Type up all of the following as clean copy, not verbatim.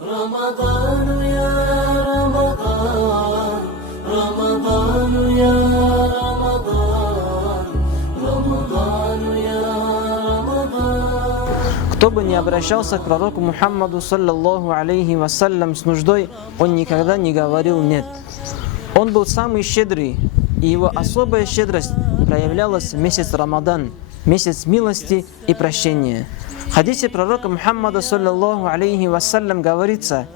رمضان يا رمضان رمضان يا رمضان رمضان يا رمضان. Кто бы ни обращался к пророку Мухаммаду саллаллаху алейхи вассалям с нуждой, он никогда не говорил «нет». Он был самый щедрый, и его особая щедрость проявлялась в месяц Рамадан, месяц милости и прощения. В хадисе пророка Мухаммада саллаллаху алейхи вассалям говорится: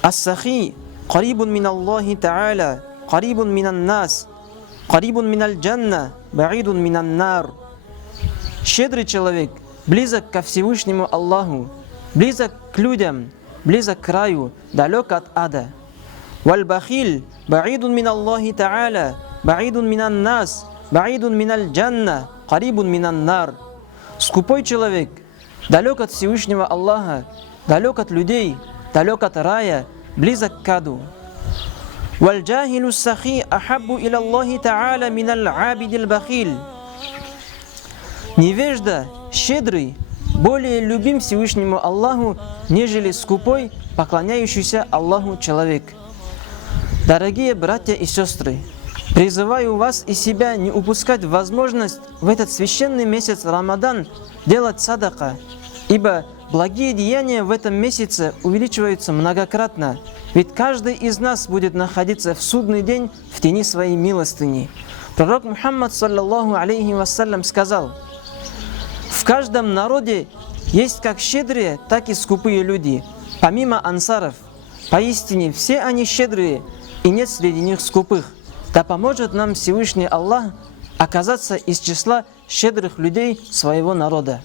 «Ас-сахи карибун мин Аллахи та'аля, карибун минан нас, карибун миналь джанна, баидун минан нар». Щедрый человек близок ко Всевышнему Аллаху, близок к людям, близок к раю, далек от ада. «Валь-бахиль баидун мин Аллахи та'аля, баидун минан нас, баидун миналь джанна, карибун минан нар». Скупой человек далек от Всевышнего Аллаха, далек от людей, далек от рая, близок к аду. «Валь-джахилу сахи ахаббу иля Аллахи та'аля миналь абидил бахиль». Невежда, щедрый, более любим Всевышнему Аллаху, нежели скупой, поклоняющийся Аллаху человек. Дорогие братья и сестры, призываю вас и себя не упускать возможность в этот священный месяц Рамадан делать садака, ибо благие деяния в этом месяце увеличиваются многократно, ведь каждый из нас будет находиться в судный день в тени своей милостыни. Пророк Мухаммад саллаллаху алейхи вассалям сказал: «В каждом народе есть как щедрые, так и скупые люди, помимо ансаров. Поистине все они щедрые, и нет среди них скупых. Да поможет нам Всевышний Аллах оказаться из числа щедрых людей своего народа».